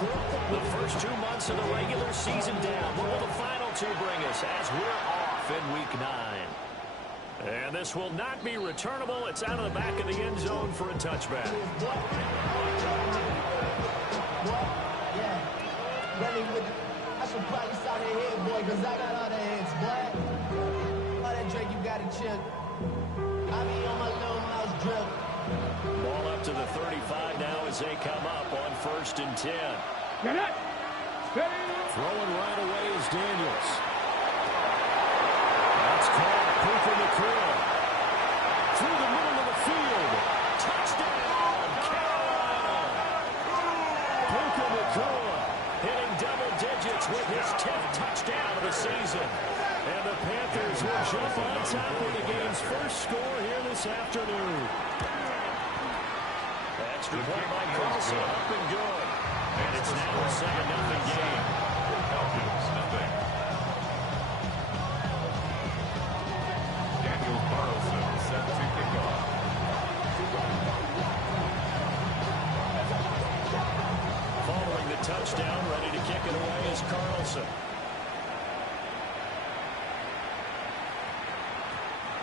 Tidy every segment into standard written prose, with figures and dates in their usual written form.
The first 2 months of the regular season down. What will the final two bring us as we're off in Week 9? And this will not be returnable. It's out of the back of the end zone for a touchback. I should probably start a head, boy, because I got all the heads, boy. All that Drake, you got to chill. I be on my little mouse drip. Ball up to the 35 now as they come up on 1st and 10. Get it. Throwing right away is Daniels. That's called Puka Nakua. Through the middle of the field. Touchdown, Carolina. Puka Nakua hitting double digits with his 10th touchdown of the season. And the Panthers will jump on top with the game's first score here this afternoon. Extra point by Carlson, up and good. And it's now a 7-0 game. Falcons, nothing. Daniel Carlson set to kick off. Following the touchdown, ready to kick it away is Carlson.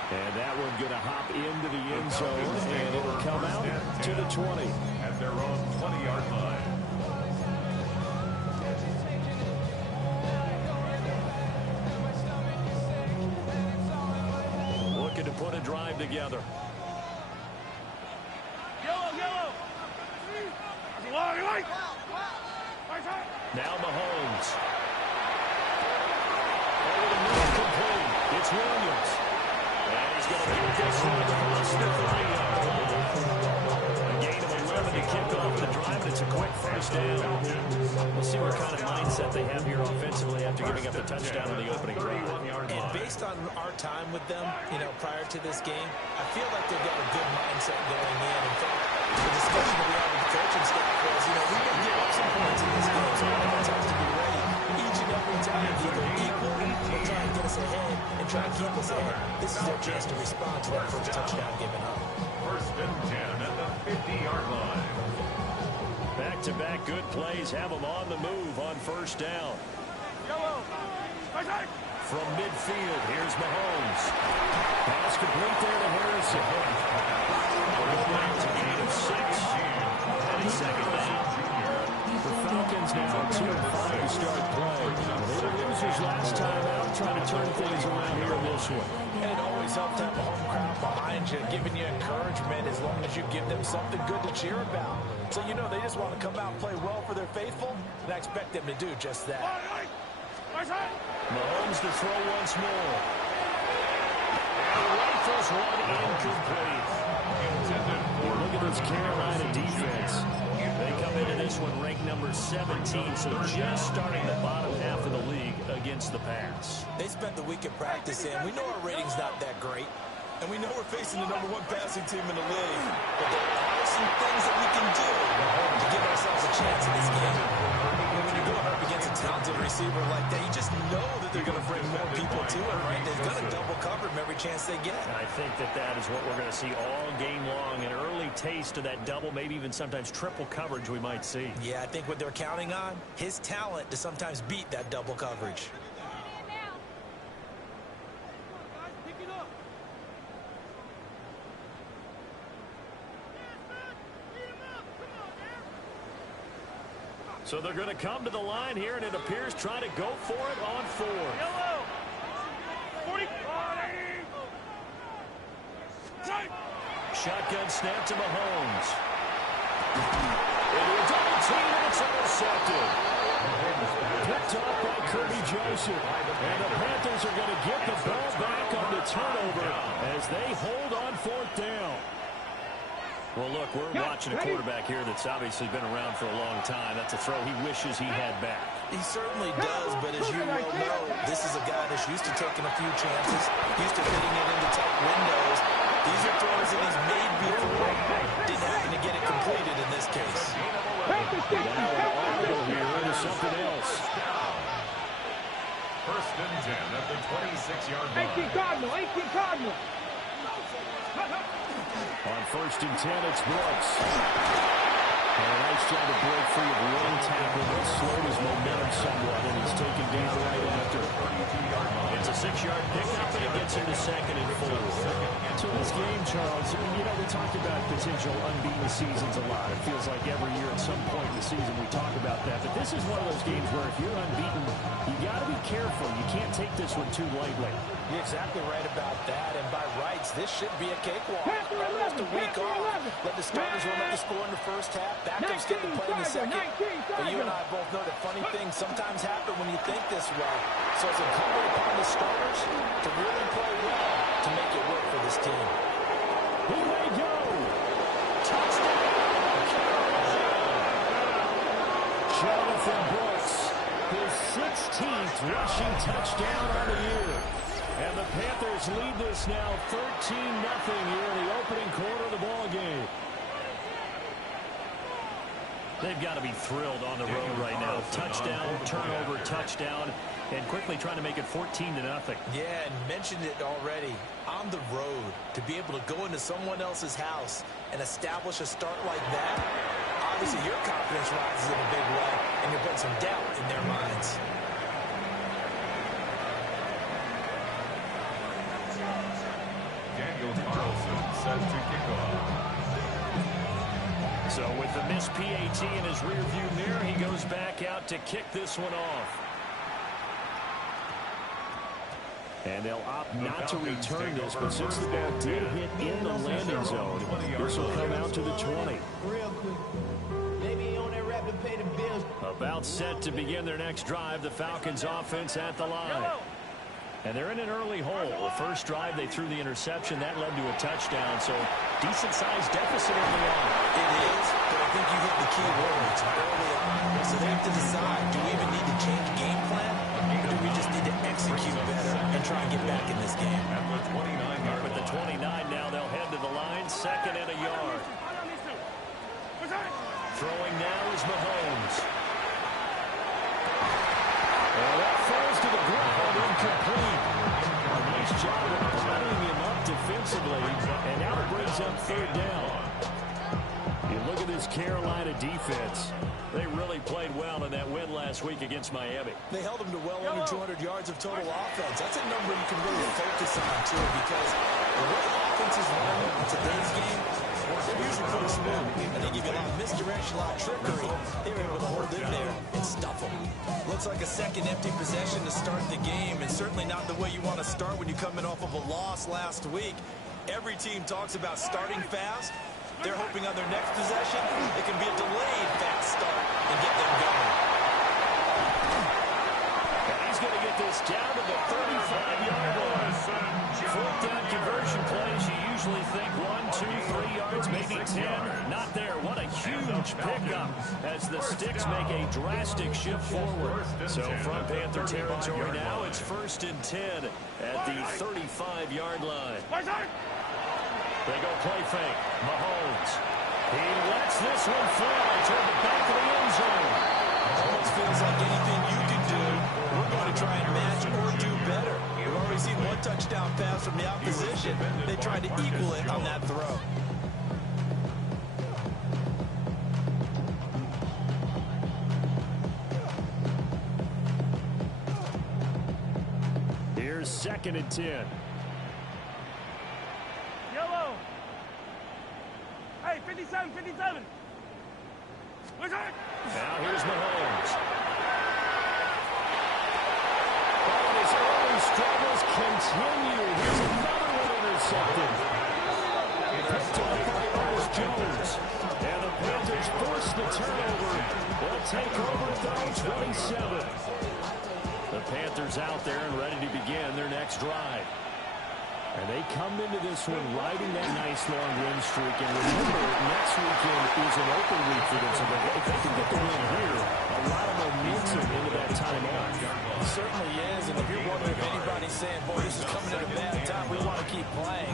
And that one going to hop into the end zone, and it'll come out to the 20. At their own 20-yard line. Looking to put a drive together. Yellow. Now Mahomes. Over the middle, complete. It's Williams. And he's going to get this one across the 3-yard line. A gain of 11 to kick off the drive. It's a quick first down. We'll see what kind of mindset they have here offensively after giving up the touchdown on the opening drive. And based on our time with them, prior to this game, I feel like they've got a good mindset going in. In fact, the discussion that we had with the coaching staff was, we may give up some points in this game, so our defense has to be ready each and every time, either equal or try and get us ahead and try and keep us ahead. This is their chance to respond to that first touchdown given up. 1st and 10 at the 50-yard line. Back-to-back good plays have them on the move on 1st down. From midfield, here's Mahomes. Pass complete there to Harrison. It's a gain of 6. And a 2nd down. The Falcons now 2-5 to start play. They were losers last time out, trying to turn things around here in this one. And it always helps to have a home crowd behind you, giving you encouragement as long as you give them something good to cheer about. So they just want to come out and play well for their faithful, and I expect them to do just that. Mahomes to throw once more. And rifles one incomplete. Look at this Carolina defense. They come into this one ranked number 17, so just starting the bottom half of the league against the pass. They spent the week of practice in. We know our rating's not that great, and we know we're facing the number 1 passing team in the league. But there are some things that we can do to give ourselves a chance in this game. When you're going up against a talented receiver like that, you just know that they're going to bring more people to it, right? They're going to double cover him every chance they get. And I think that is what we're going to see all game long, an early taste of that double, maybe even sometimes triple coverage we might see. Yeah, I think what they're counting on, his talent to sometimes beat that double coverage. So they're going to come to the line here, and it appears trying to go for it on 4. Shotgun snap to Mahomes. Into a double team, and it's intercepted. Picked off by Kirby Joseph. And the Panthers are going to get the ball back on the turnover as they hold on 4th down. Well, look, we're watching a quarterback here that's obviously been around for a long time. That's a throw he wishes he had back. He certainly does, but as you well know, this is a guy that's used to taking a few chances, used to fitting it into tight windows. These are throws that he's made before. Didn't happen to get it completed in this case. Now an audible here into something else. 1st and 10 at the 26-yard line. 18 Cardinal. On 1st and 10, it's Brooks. And a nice job to break free of one tackle that slowed his momentum somewhat, and he's taken down right after. It's a 6-yard pickup, and it gets into 2nd and 4. So this game, Charles, you know, we talked about potential unbeaten seasons a lot. It feels like every year at some point in the season we talk about that. But this is one of those games where if you're unbeaten, you got to be careful. You can't take this one too lightly. You're exactly right about that. And by rights, this should be a cakewalk. Almost a week off. Let the starters run up the score in the first half. Backups get to play in the second. But you and I both know that funny things sometimes happen when you think this way. So it's incumbent upon the starters to really play well to make it work for this team. Here they go. Touchdown. Jonathan Brooks, his 16th rushing touchdown on the year. And the Panthers lead this now 13-0 here in the opening quarter of the ball game. They've got to be thrilled on the road right now. Touchdown, turnover, touchdown, and quickly trying to make it 14-0. Yeah, and mentioned it already. On the road, to be able to go into someone else's house and establish a start like that, obviously your confidence rises in a big way, and you're putting some doubt in their minds. Daniel Carlson set to kick off. So with the missed PAT in his rearview mirror, he goes back out to kick this one off. And they'll opt not to return this, but since the ball did hit in the landing zone, this will come out to the 20. Real quick. Maybe on that rap to pay the bills. About set to begin their next drive, the Falcons offense at the line. And they're in an early hole. The first drive, they threw the interception. That led to a touchdown, so decent-sized deficit early on. It is, but I think you hit the key words early on. So they have to decide, do we even need to change game plan, or do we just need to execute better and try and get back in this game? At the 29-yard With the 29 now, they'll head to the line, 2nd and a yard. Throwing now is Mahomes. And that falls to the ground, incomplete. A nice job of butting him up defensively, and now it brings up 3rd down. You look at this Carolina defense. They really played well in that win last week against Miami. They held them to well under 200 yards of total offense. That's a number you can really focus on, too, because the way offenses run in today's game, they're usually pretty smooth. And they give you a lot of misdirection, a lot of trickery. They were able to hold in there and stuff them. Looks like a second empty possession to start the game, and certainly not the way you want to start when you're coming off of a loss last week. Every team talks about starting fast. They're hoping on their next possession, it can be a delayed fast start and get them going. And he's going to get this down to the 35-yard line. 4th down conversion plays, you usually think 1, 2, 3 yards, maybe 10. Not there. What a huge pickup as the Sticks make a drastic shift forward. So from Panther territory now, it's 1st and 10 at the 35-yard line. They go play fake. Mahomes. He lets this one fly toward the back of the end zone. Almost feels like anything you can do, we're going to try and match or do better. We've already seen one touchdown pass from the opposition. They tried to equal it on that throw. Here's 2nd and 10. Yellow. Hey, 57, 57. What's that? Now here's Mahomes. Oh, his early struggles continue. Here's another one intercepted. Picked up by Ernest Jones. And the Panthers force the turnover. They'll take over at their own 27. The Panthers out there and ready to begin their next drive. And they come into this one riding that nice long win streak. And remember, next weekend is an open week for them. So if they can get the win here, a lot of momentum into that time off. It certainly is. And if you're wondering if anybody's saying, boy, this is coming at a bad time, we want to keep playing,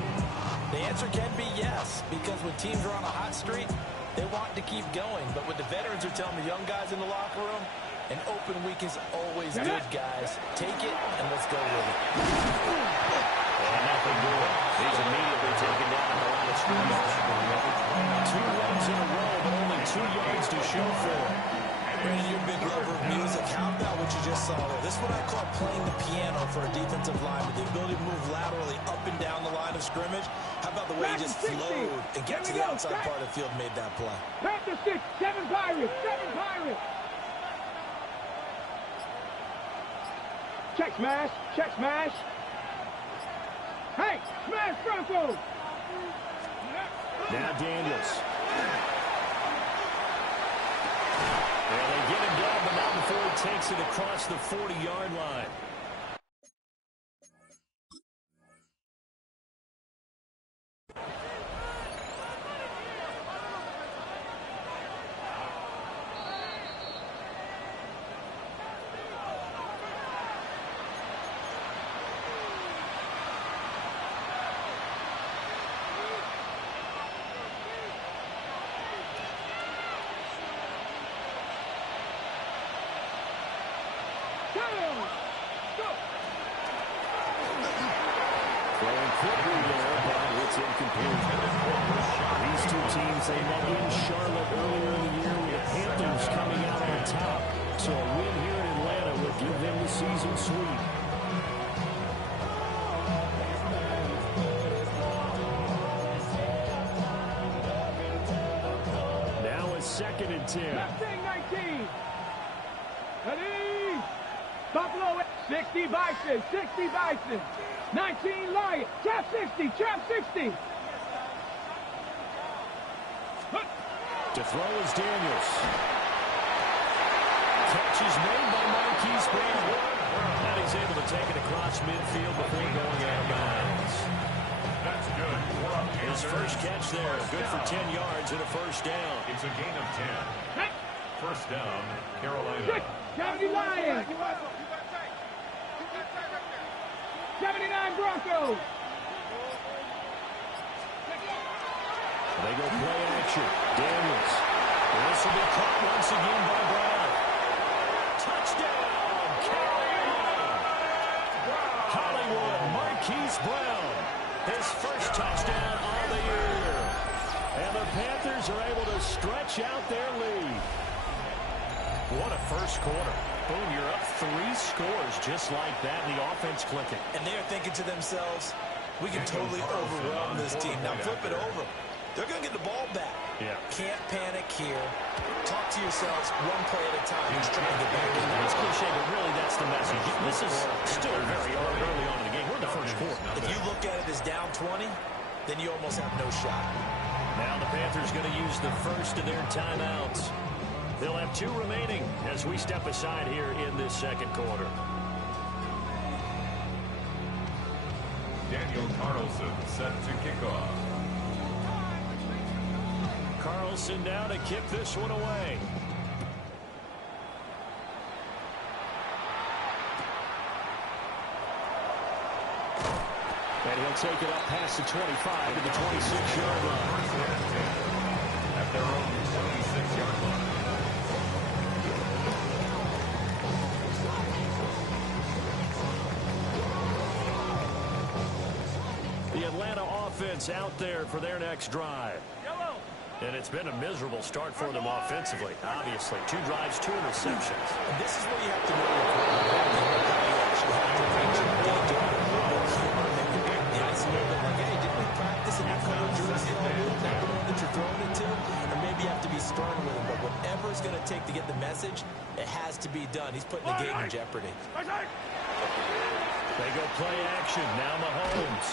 the answer can be yes. Because when teams are on a hot streak, they want to keep going. But what the veterans are telling the young guys in the locker room, an open week is always good, guys. Take it and let's go with it. And nothing doing. He's immediately taken down at the line of scrimmage. 2 runs in a row, but only 2 yards to show for it. Brandon, you're a big lover of music. How about what you just saw there? This is what I call playing the piano for a defensive lineman. The ability to move laterally up and down the line of scrimmage. How about the way he just flowed and get to the outside part of the field and made that play? Panther 6, 7 Pirates, 7 Pirates. Check smash, check smash. Hey, smash Broncos. Now Daniels. And they get him down, but not before he takes it across the 40-yard line. Throwing quickly there, but it's incomplete. These two teams, they met in Charlotte earlier in the year with the Panthers coming out on top. So a win here in Atlanta will give them the season sweep. Now a 2nd and 10. 19. Ready? Buffalo 60 Bison, 60 Bison. 19 Lions, trap 60, trap 60. To throw is Daniels. Catch is made by Marquise Brown. And he's able to take it across midfield before going out of bounds. That's good. His first catch there, good for 10 yards and a first down. It's a gain of 10. First down, Carolina. 70 Lions. 79 Broncos. They go play action. Daniels. This will be caught once again by Brown. Touchdown, Carolina. Hollywood, Marquise Brown. His first touchdown on the year. And the Panthers are able to stretch out their lead. What a first quarter. Boom, you're up 3 scores just like that, and the offense clicking. And they're thinking to themselves, we can totally overwhelm this team. Now flip it over. They're going to get the ball back. Yeah. Can't panic here. Talk to yourselves one play at a time. Just try to get back in there. It's cliche, but really that's the message. This is still very early on in the game. We're in the first quarter. If you look at it as down 20, then you almost have no shot. Now the Panthers going to use the first of their timeouts. They'll have 2 remaining as we step aside here in this second quarter. Daniel Carlson set to kick off. Carlson now to kick this one away. And he'll take it up past the 25 to the 26-yard line. At their own 26-yard line. The Atlanta offense out there for their next drive. And it's been a miserable start for them offensively, obviously. 2 drives, 2 interceptions. And this is where you have to know your quarterback and how you actually have to reach your game to a little bit humor. Maybe the ice a little bit like, hey, didn't we practice in your color jersey all week? That the one that you're throwing it to? Or maybe you have to be stern with him. But whatever it's going to take to get the message, it has to be done. He's putting the game in jeopardy. They go play action. Now Mahomes.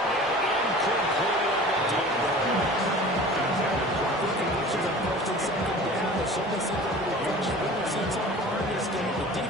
And incomplete.